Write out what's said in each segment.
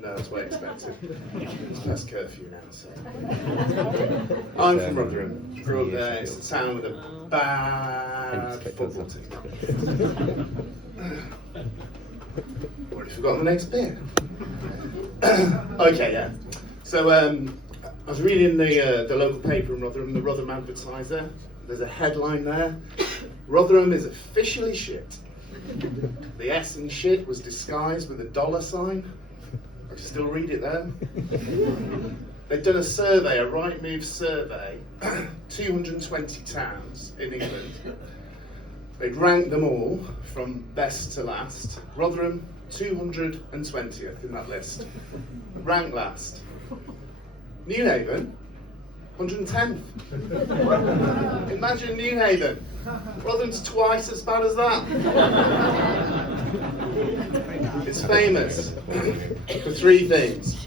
No, it's way expected. It's past curfew now, so. I'm from Rotherham. Grew up there. It's a town with a bad football team. Already forgotten the next bit. Okay, yeah. So I was reading the local paper in Rotherham, the Rotherham Advertiser. There's a headline there. Rotherham is officially shit. The S in shit was disguised with a dollar sign. I can still read it there. They've done a survey, a Rightmove survey, 220 towns in England. They'd ranked them all from best to last. Rotherham, 220th in that list. Ranked last. Newhaven, 110th. Imagine Newhaven. Rotherham's twice as bad as that. It's famous for three things.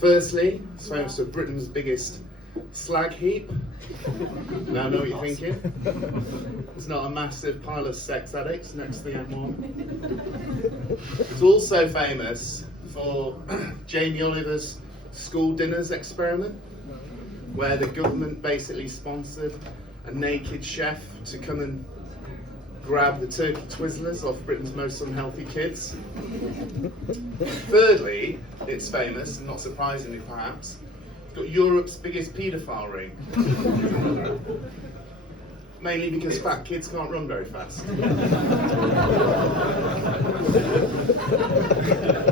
Firstly, it's famous for Britain's biggest slag heap. Now I know what you're thinking. It's not a massive pile of sex addicts next to the M1. It's also famous for Jamie Oliver's school dinners experiment, where the government basically sponsored a naked chef to come and grab the turkey Twizzlers off Britain's most unhealthy kids. Thirdly, it's famous, and not surprisingly perhaps, it's got Europe's biggest paedophile ring. Mainly because fat kids can't run very fast.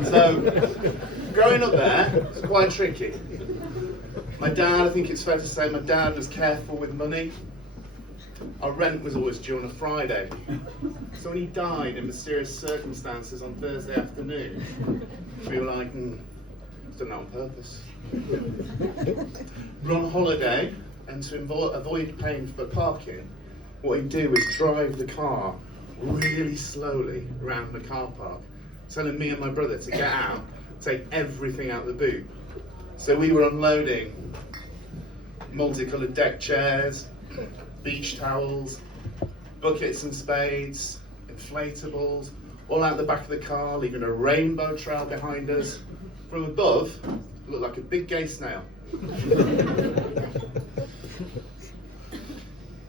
So, growing up there, it's quite tricky. My dad, I think it's fair to say, my dad was careful with money. Our rent was always due on a Friday. So when he died in mysterious circumstances on Thursday afternoon, we were like, it's done that on purpose. We're on holiday, and to avoid paying for parking, what he'd do was drive the car really slowly around the car park, telling me and my brother to get out, take everything out of the boot. So we were unloading multicoloured deck chairs, beach towels, buckets and spades, inflatables, all out the back of the car, leaving a rainbow trail behind us. From above, it looked like a big gay snail.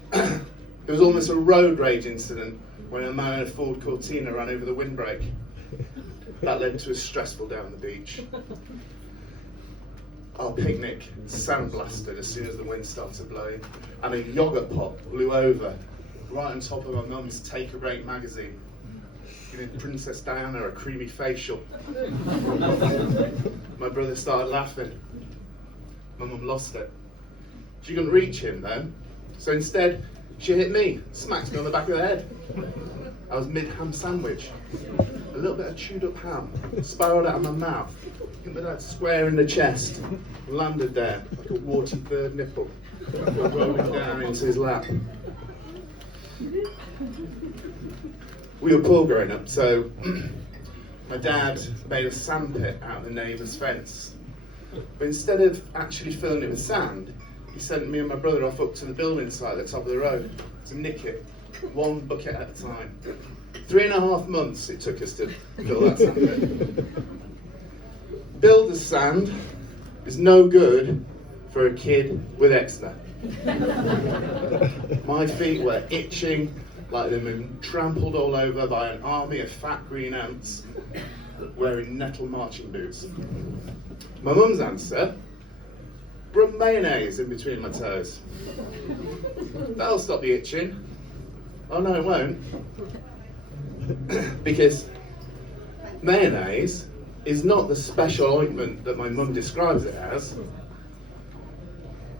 There was almost a road rage incident when a man in a Ford Cortina ran over the windbreak. That led to a stressful day on the beach. Our picnic sandblasted as soon as the wind started blowing, and a yoghurt pot blew over right on top of my mum's Take a Break magazine, giving Princess Diana a creamy facial. My brother started laughing. My mum lost it. She couldn't reach him then, so instead she hit me, smacked me on the back of the head. I was mid-ham sandwich. A little bit of chewed up ham spiraled out of my mouth, hit my dad square in the chest, landed there like a warty third nipple, rolling down into his lap. We were poor growing up, so my dad made a sandpit out of the neighbour's fence. But instead of actually filling it with sand, he sent me and my brother off up to the building site at the top of the road to nick it, one bucket at a time. 3.5 months it took us to fill that sandpit. Builder's sand is no good for a kid with eczema. My feet were itching like they'd been trampled all over by an army of fat green ants wearing nettle marching boots. My mum's answer: rub mayonnaise in between my toes. That'll stop the itching. Oh no, it won't. Because mayonnaise is not the special ointment that my mum describes it as.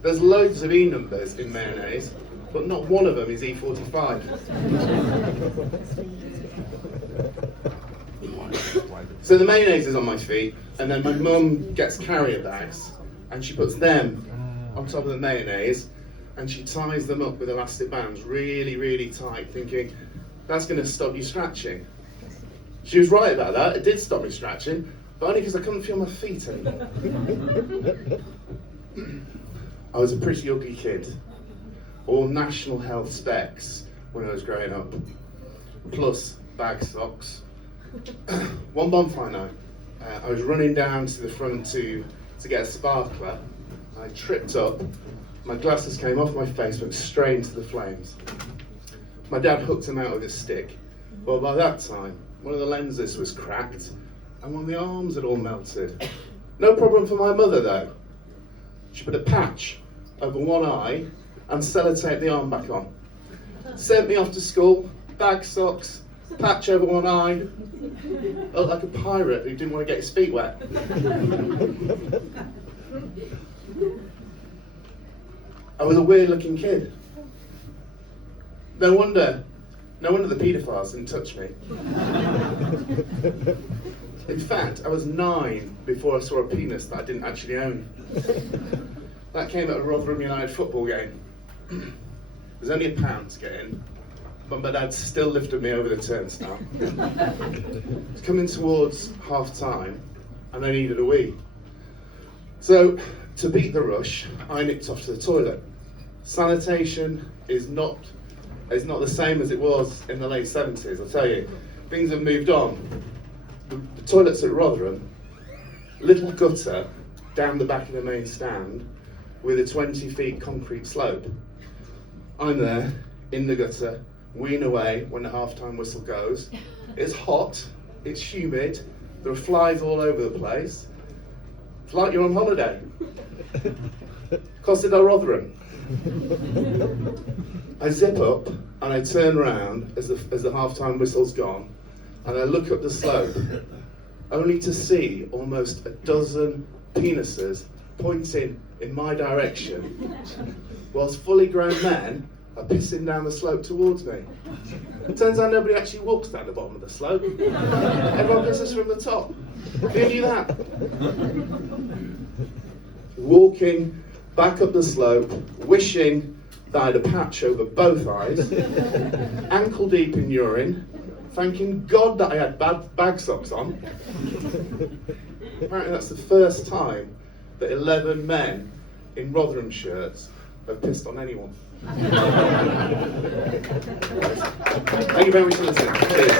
There's loads of E numbers in mayonnaise, but not one of them is E45. So the mayonnaise is on my feet, and then my mum gets carrier bags, and she puts them on top of the mayonnaise, and she ties them up with elastic bands really, really tight, thinking, that's going to stop you scratching. She was right about that, it did stop me scratching, but only because I couldn't feel my feet anymore. I was a pretty ugly kid, all national health specs when I was growing up, plus bag socks. One bonfire night, I was running down to the front to get a sparkler. I tripped up, my glasses came off my face, went straight into the flames. My dad hooked them out with a stick. Well, by that time, one of the lenses was cracked and one of the arms had all melted. No problem for my mother though. She put a patch over one eye and sellotaped the arm back on. Sent me off to school, bag socks, patch over one eye. I looked like a pirate who didn't want to get his feet wet. I was a weird looking kid. No wonder the paedophiles didn't touch me. In fact, I was 9 before I saw a penis that I didn't actually own. That came at a Rotherham United football game. It was only £1 to get in, but my dad still lifted me over the turnstile. It was coming towards half time, and I needed a wee. So, to beat the rush, I nipped off to the toilet. Sanitation is not the same as it was in the late 70s, I'll tell you. Things have moved on. The toilets at Rotherham, little gutter down the back of the main stand with a 20 feet concrete slope. I'm there, in the gutter, weeing away when the half-time whistle goes. It's hot, it's humid, there are flies all over the place. It's like you're on holiday. Costed Rotherham. I zip up and I turn round as the half-time whistle's gone, and I look up the slope, only to see almost a dozen penises pointing in my direction, whilst fully grown men are pissing down the slope towards me. It turns out nobody actually walks down the bottom of the slope. Everyone pisses from the top. Who knew that? Walking back up the slope, wishing that I had a patch over both eyes, ankle deep in urine, thanking God that I had bag socks on. Apparently that's the first time that 11 men in Rotherham shirts have pissed on anyone. Thank you very much for listening. Cheers.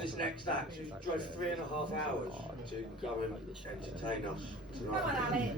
This next act, you drove 3.5 hours to go and entertain us tonight. Come on, Alex.